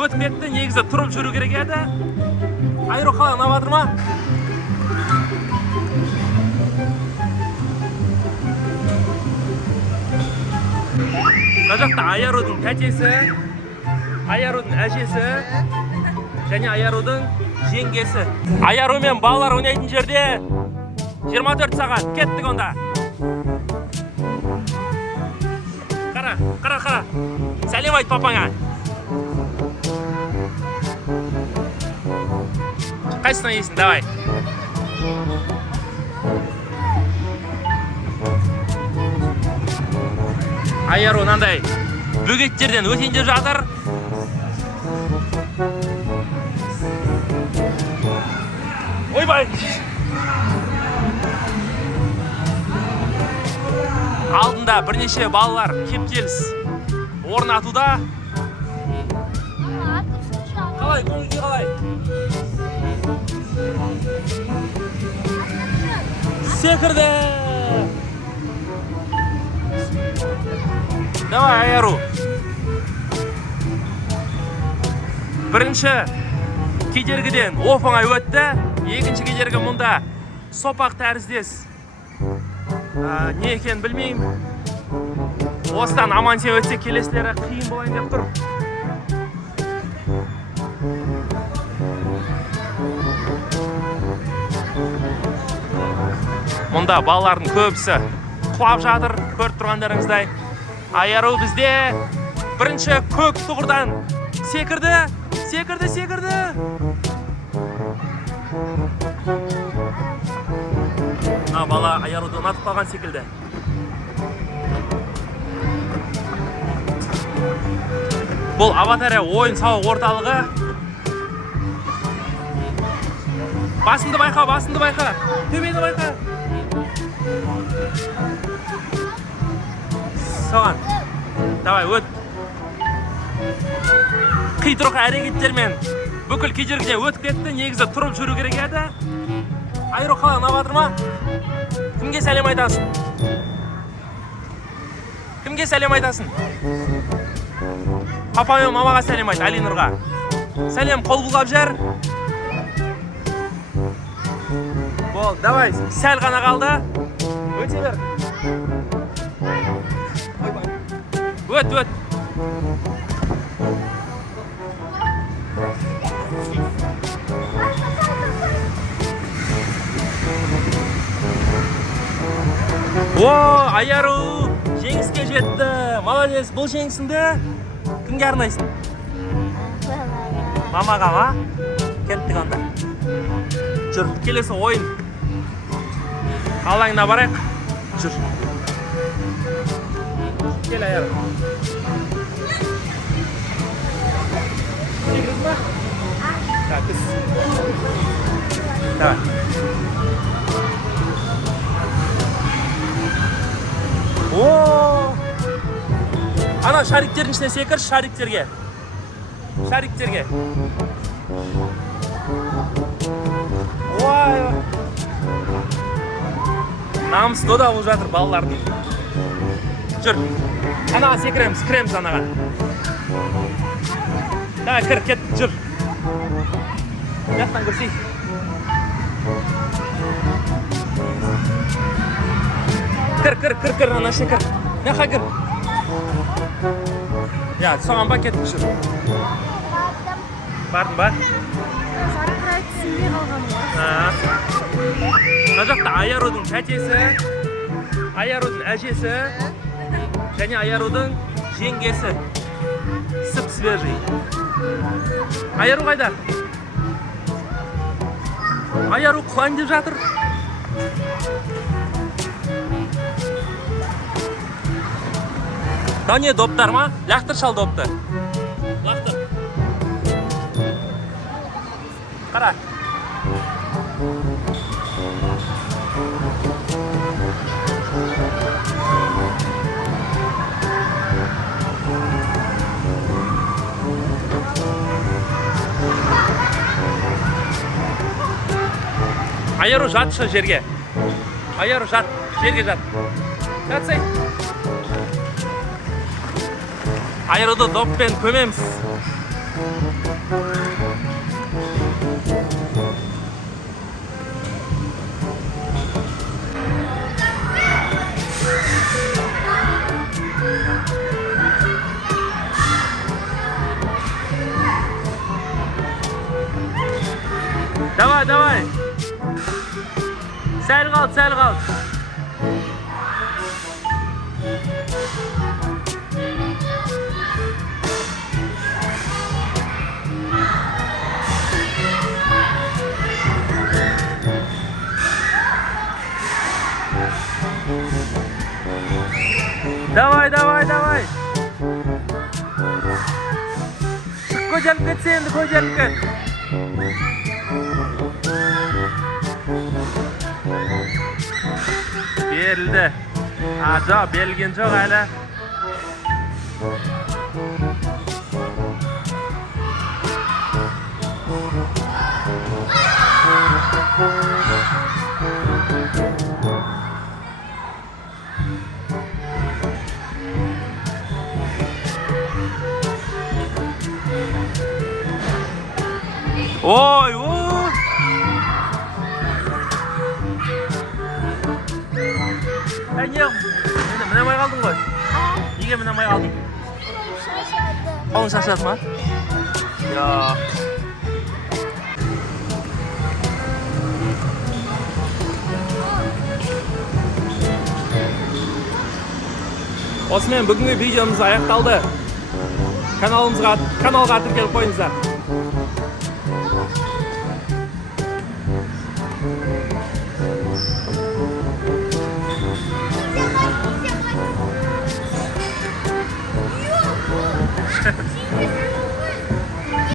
Өтіп кетті, негізі тұрып жүру керек еді. Айыру қалай ұнап жатыр ма? Мына жақта Айарудың тәтесі, Айарудың әжесі және Айарудың жеңгесі. Айару мен балалар ойнайтын жерде 24 сағат. Кеттік онда. Қара. Сәлем айт папаңа. Қайсына ейсің, давай. Айару мынандай бөгеттерден өтейін деп жатыр. Ойбай! Алдында бірнеше балалар кептеліс орнатуда. Қалай, көңілге қалай? Секірді! Давай, Айару. Бірінші кедергіден оп-оңай өтті. Екінші кедергі мұнда сопақ тәріздес. Не екен білмеймін. Осыдан аман-сен өтсе келесілері қиын болайын деп тұр. Мұнда балалардың көбісі құлап жатыр, көріп тұрғандарыңыздай. Айару бізде бірінші көк тұғырдан секірді. Бала Айаруды ұнатып қалған секілді. Бұл Аватария ойын сауық орталығы. Басынды байқа. Төбені байқа. Соған. Давай, өт. Қитұрық әрекеттермен бүкіл кедергіден өтіп кетті. Негізі тұрып жүру керек еді. Айару қалай ұнап жатыр ма? Кімге сәлем айтасың? Папа мен мамаға сәлем айт, Алинұрға. Сәлем, қол бұлғап жер. Бол, давай, сәл ғана қалды. Өте бер. Өт. Айару жеңіске жетті. Молодец, бұл жеңісіңді кімге арнайсың? Мамаға ма? Кеттік онда. Жүр, келесі ойын алаңына барайық. Жүр. Кел, Айару. Секіріз ма? Так, күз. Давай. Ана шариктердің ішіне секір, шариктерге. Ой. Намыс дода болып жатыр балалардың. Жүр. Анаға секіреміз, кіреміз анаға. Давай, кір, кет, жүр. Жақтан көрсей. Кір, ана ішіне кір. Неқа кір. Ya, soğan paketmiş. Bardın ba? Sarı tüsünde kalған. Мына жақта Айарудың тәтесі, Айарудың әжесі және Айарудың жеңгесі. Сып-свежий. Айару қайда? Айару құлайын деп жатыр. Да не, доптар ма? Лақтыр шал допты. Лақтыр. Қара. Айару жатшы жерге. Айару жат, жерге жат. Жатсай. Айаруды доппен көмеміз. Давай, давай. Сәл қал, сәл қал. Давай, давай, давай. Ko'jarib ketsa endi, ko'jarib ket. Berildi. Ajo, berilgan joq hali. Oy, oy. Annem, minamay qalding qo'y. Nega minamay qalding? Şaşırdım. Qo'ling shashadimi? Yo'q. Osman, bugungi videomiz oyoqtaldi. Kanalga tirkalib qo'yingizlar.